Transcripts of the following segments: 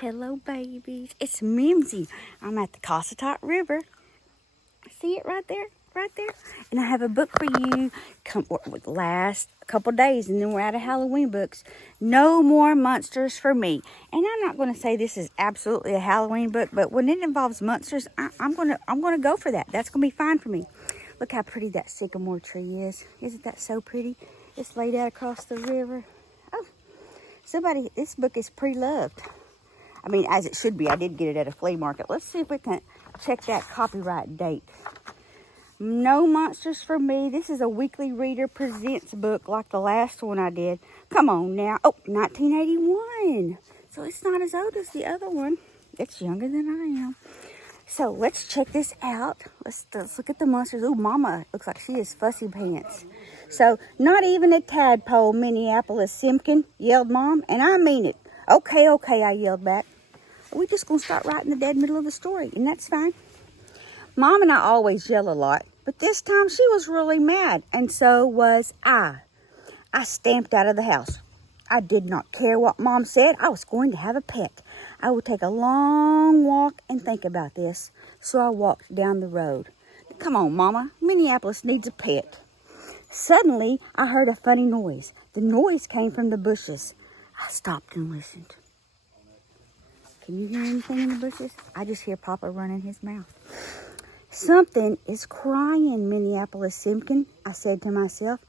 Hello, babies. It's Mimzie. I'm at the Cossatot River. See it right there? Right there? And I have a book for you. With the last couple days, and then we're out of Halloween books. No more monsters for me. And I'm not going to say this is absolutely a Halloween book, but when it involves monsters, I'm gonna go for that. That's gonna be fine for me. Look how pretty that sycamore tree is. Isn't that so pretty? It's laid out across the river. Oh, this book is pre-loved. I mean, as it should be. I did get it at a flea market. Let's see if we can check that copyright date. No monsters for me. This is a Weekly Reader Presents book like the last one I did. Come on now. Oh, 1981. So it's not as old as the other one. It's younger than I am. So let's check this out. Let's look at the monsters. Ooh, Mama looks like she is fussy pants. So not even a tadpole, Minneapolis Simpkin, yelled Mom, and I mean it. Okay, I yelled back. We're just going to start right in the dead middle of the story, and that's fine. Mom and I always yell a lot, but this time she was really mad, and so was I. I stamped out of the house. I did not care what Mom said. I was going to have a pet. I would take a long walk and think about this, so I walked down the road. Come on, Mama. Minneapolis needs a pet. Suddenly, I heard a funny noise. The noise came from the bushes. I stopped and listened. Can you hear anything in the bushes? I just hear Papa running his mouth. Something is crying, Minneapolis Simpkin, I said to myself.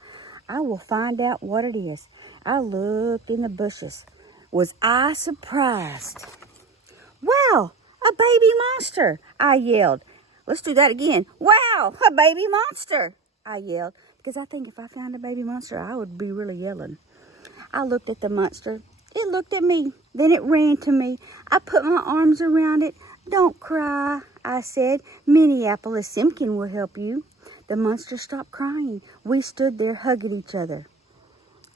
I will find out what it is. I looked in the bushes. Was I surprised? Wow, a baby monster, I yelled. Let's do that again. Wow, a baby monster, I yelled. Because I think if I found a baby monster, I would be really yelling. I looked at the monster. It looked at me. Then it ran to me. I put my arms around it. Don't cry, I said. Minneapolis Simpkin will help you. The monster stopped crying. We stood there hugging each other.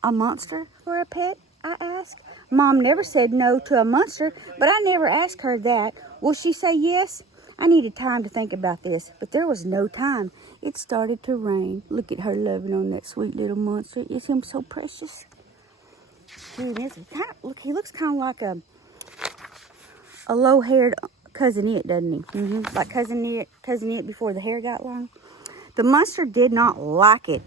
A monster for a pet? I asked. Mom never said no to a monster, but I never asked her that. Will she say yes? I needed time to think about this, but there was no time. It started to rain. Look at her loving on that sweet little monster. Is him so precious? He looks kind of like a low-haired Cousin It, doesn't he? Mm-hmm. Like Cousin It before the hair got long. The monster did not like it.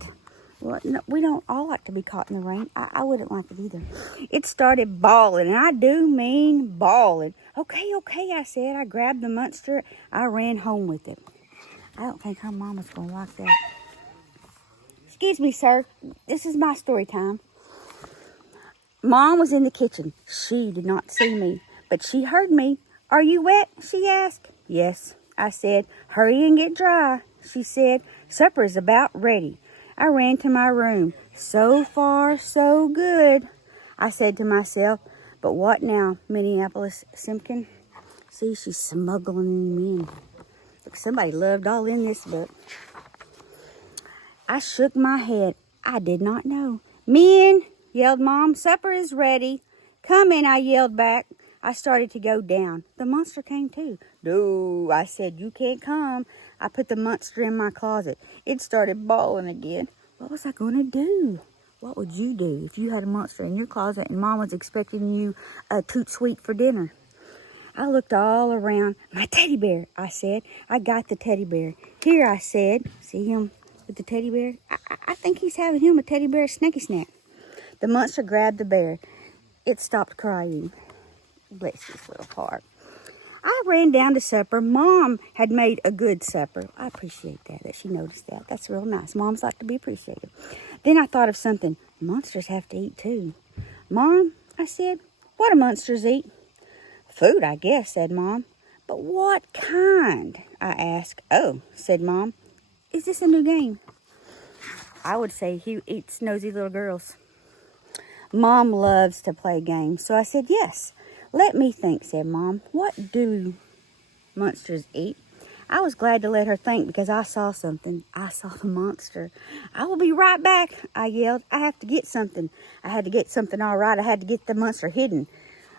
Well, no, we don't all like to be caught in the rain. I wouldn't like it either. It started bawling, and I do mean bawling. Okay, I said. I grabbed the monster. I ran home with it. I don't think her mama's going to like that. Excuse me, sir. This is my story time. Mom was in the kitchen. She did not see me, but she heard me. Are you wet? She asked. Yes, I said. Hurry and get dry, she said. Supper is about ready. I ran to my room. So far, so good, I said to myself. But what now, Minneapolis Simpkin? See, she's smuggling him in. Look, somebody loved all in this book. I shook my head. I did not know. Men, yelled Mom, supper is ready. Come in, I yelled back. I started to go down. The monster came too. No, I said, you can't come. I put the monster in my closet. It started bawling again. What was I going to do? What would you do if you had a monster in your closet and Mom was expecting you a toot sweet for dinner? I looked all around. My teddy bear, I said. I got the teddy bear. Here, I said. See him with the teddy bear? I think he's having him a teddy bear snacky snack. The monster grabbed the bear. It stopped crying. Bless his little heart. I ran down to supper. Mom had made a good supper. I appreciate that she noticed that. That's real nice. Moms like to be appreciated. Then I thought of something. Monsters have to eat too. Mom, I said, what do monsters eat? Food, I guess, said Mom. But what kind? I asked. Oh, said Mom. Is this a new game? I would say he eats nosy little girls. Mom loves to play games, so I said yes. Let me think, said Mom. What do monsters eat? I was glad to let her think because I saw something. I saw the monster. I will be right back, I yelled. I have to get something. I had to get something all right. I had to get the monster hidden.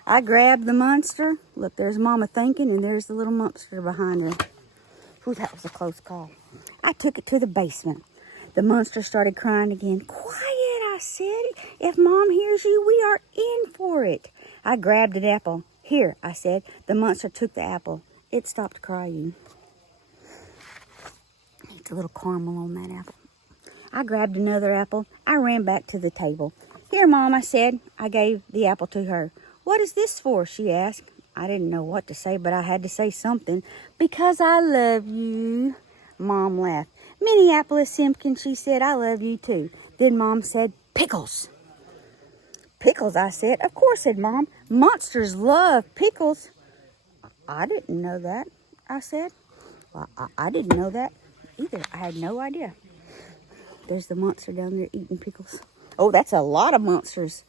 I grabbed the monster. Look, there's Mama thinking, and there's the little monster behind her. Ooh, that was a close call. I took it to the basement. The monster started crying again. Quiet, I said. If Mom hears you, we are in for it. I grabbed an apple. Here, I said. The monster took the apple. It stopped crying. It's a little caramel on that apple. I grabbed another apple. I ran back to the table. Here, Mom, I said. I gave the apple to her. What is this for? She asked. I didn't know what to say, but I had to say something. Because I love you. Mom laughed. Minneapolis Simpkin, she said, I love you too. Then Mom said, pickles. Pickles, I said. Of course, said Mom. Monsters love pickles. I didn't know that, I said. Well, I didn't know that either. I had no idea. There's the monster down there eating pickles. Oh, that's a lot of monsters.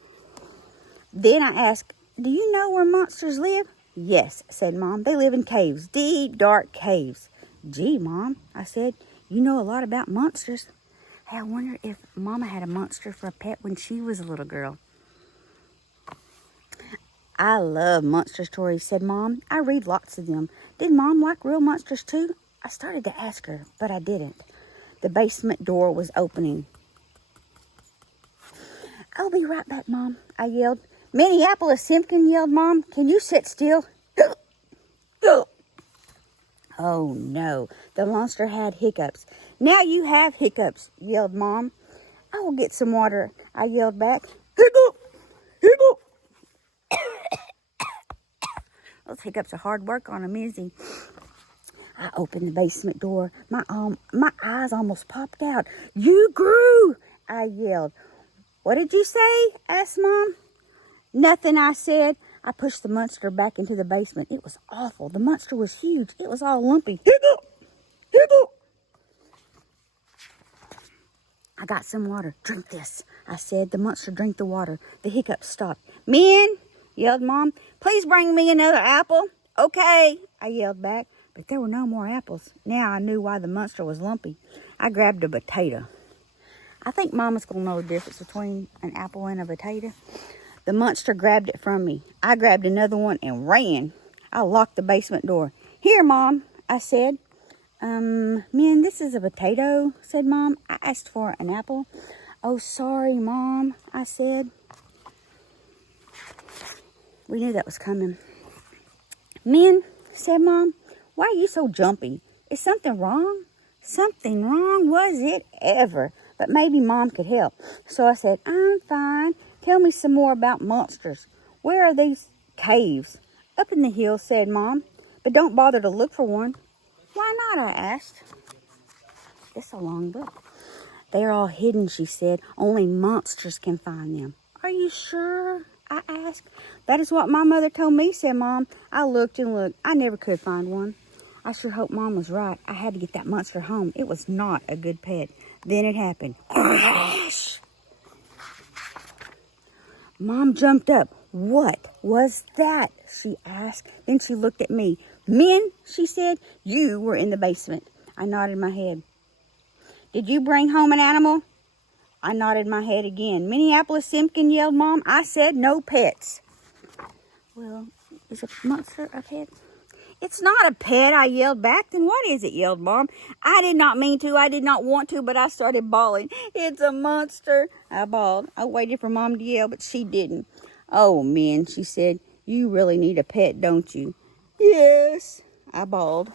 Then I asked, do you know where monsters live? Yes, said Mom. They live in caves, deep, dark caves. Gee, Mom, I said, you know a lot about monsters. Hey, I wonder if Mama had a monster for a pet when she was a little girl. I love monster stories, said Mom. I read lots of them. Did Mom like real monsters too? I started to ask her, but I didn't. The basement door was opening. I'll be right back, Mom, I yelled. Minneapolis Simpkin, yelled Mom. Can you sit still? Oh, no. The monster had hiccups. Now you have hiccups, yelled Mom. I will get some water, I yelled back. Hiccup! Hiccup! Those hiccups are hard work on a Mimzie. I opened the basement door. My eyes almost popped out. You grew, I yelled. What did you say? Asked Mom. Nothing, I said. I pushed the monster back into the basement. It was awful. The monster was huge. It was all lumpy. Hiccup! Hiccup! I got some water. Drink this, I said. The monster drank the water. The hiccups stopped. Men, yelled Mom, please bring me another apple. Okay, I yelled back. But there were no more apples. Now I knew why the monster was lumpy. I grabbed a potato. I think Mama's going to know the difference between an apple and a potato. The monster grabbed it from me. I grabbed another one and ran. I locked the basement door. Here, Mom, I said. Man, this is a potato, said Mom. I asked for an apple. Oh, sorry, Mom, I said. We knew that was coming. Men, said Mom, why are you so jumpy? Is something wrong? Something wrong? Was it ever? But maybe Mom could help. So I said, I'm fine. Tell me some more about monsters. Where are these caves? Up in the hills, said Mom. But don't bother to look for one. Why not, I asked. It's a long book. They're all hidden, she said. Only monsters can find them. Are you sure? I asked. That is what my mother told me, said Mom. I looked and looked. I never could find one. I sure hope Mom was right. I had to get that monster home. It was not a good pet. Then it happened. Crash! Mom jumped up. What was that? She asked. Then she looked at me. Men, she said, you were in the basement. I nodded my head. Did you bring home an animal? I nodded my head again. Minneapolis Simpkin, yelled Mom. I said no pets. Well, is a monster a pet? It's not a pet, I yelled back. Then what is it, yelled Mom. I did not mean to. I did not want to, but I started bawling. It's a monster, I bawled. I waited for Mom to yell, but she didn't. Oh, men, she said, you really need a pet, don't you? Yes, I bawled.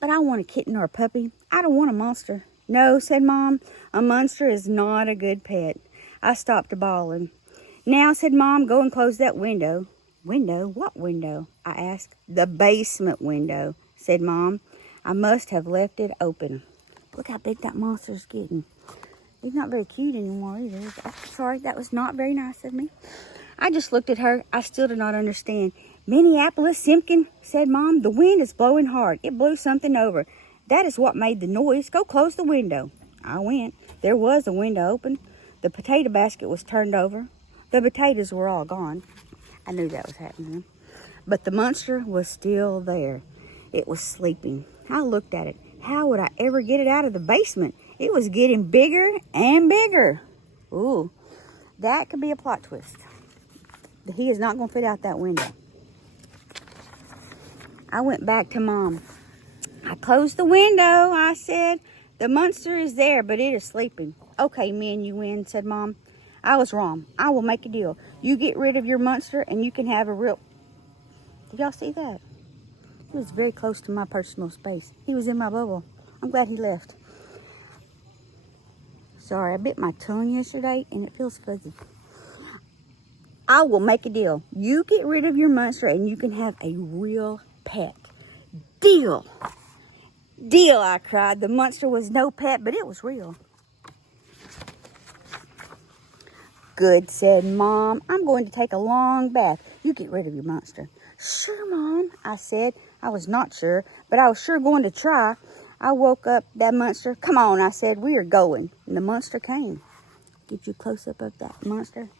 But I want a kitten or a puppy. I don't want a monster. No, said Mom, a monster is not a good pet. I stopped bawling. Now, said Mom, go and close that window. Window? What window? I asked. The basement window, said Mom. I must have left it open. Look how big that monster's getting. He's not very cute anymore either. Sorry, that was not very nice of me. I just looked at her. I still did not understand. Minneapolis Simpkin, said Mom. The wind is blowing hard. It blew something over. That is what made the noise. Go close the window. I went. There was a window open. The potato basket was turned over. The potatoes were all gone. I knew that was happening. But the monster was still there. It was sleeping. I looked at it. How would I ever get it out of the basement? It was getting bigger and bigger. Ooh, that could be a plot twist. He is not going to fit out that window. I went back to Mom. I closed the window, I said. The monster is there, but it is sleeping. Okay, men, you win, said Mom. I was wrong. I will make a deal. You get rid of your monster and you can have a real... Did y'all see that? He was very close to my personal space. He was in my bubble. I'm glad he left. Sorry, I bit my tongue yesterday and it feels fuzzy. I will make a deal. You get rid of your monster and you can have a real pet. Deal. Deal, I cried. The monster was no pet, but it was real. Good, said Mom. I'm going to take a long bath. You get rid of your monster. Sure, Mom, I said. I was not sure, but I was sure going to try. I woke up that monster. Come on, I said, we are going. And the monster came. Get you a close-up of that monster.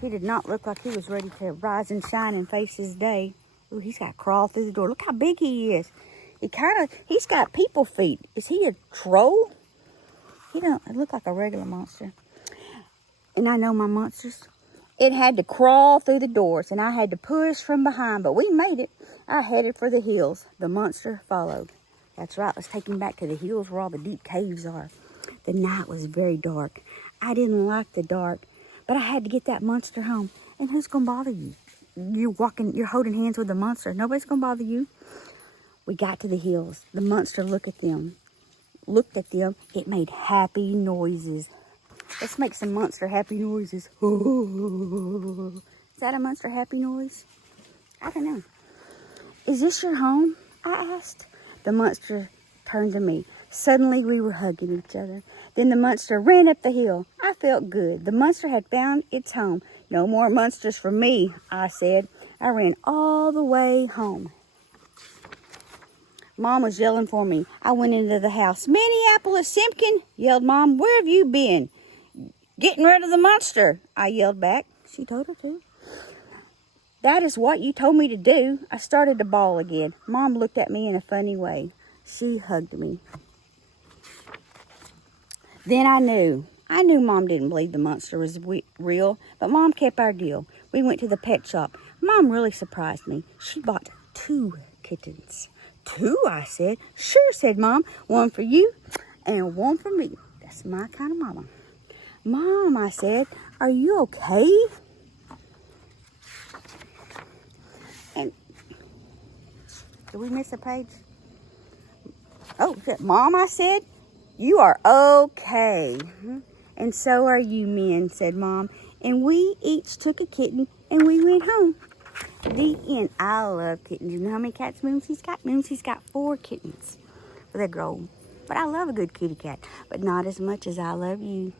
He did not look like he was ready to rise and shine and face his day. Ooh, he's got to crawl through the door. Look how big he is. He's got people feet. Is he a troll? He don't look like a regular monster. And I know my monsters. It had to crawl through the doors, and I had to push from behind, but we made it. I headed for the hills. The monster followed. That's right. Let's take him back to the hills where all the deep caves are. The night was very dark. I didn't like the dark, but I had to get that monster home. And who's going to bother you? You're holding hands with the monster. Nobody's going to bother you. We got to the hills. The monster looked at them. It made happy noises. Let's make some monster happy noises. Is that a monster happy noise? I don't know. Is this your home? I asked. The monster turned to me. Suddenly we were hugging each other. Then the monster ran up the hill. I felt good. The monster had found its home. No more monsters for me, I said. I ran all the way home. Mom was yelling for me. I went into the house. Minneapolis Simpkin, yelled Mom. Where have you been? Getting rid of the monster, I yelled back. She told her to. That is what you told me to do. I started to bawl again. Mom looked at me in a funny way. She hugged me. Then I knew. Mom didn't believe the monster was real, but Mom kept our deal. We went to the pet shop. Mom really surprised me. She bought 2 kittens. 2, I said. Sure, said Mom. 1 for you and 1 for me. That's my kind of mama. Mom, I said, are you okay? And did we miss a page? Oh, Mom, I said, you are okay. And so are you men, said Mom. And we each took a kitten and we went home. The end. I love kittens. You know how many cats Mimzie's got? Mimzie's got 4 kittens. They're grown. But I love a good kitty cat. But not as much as I love you.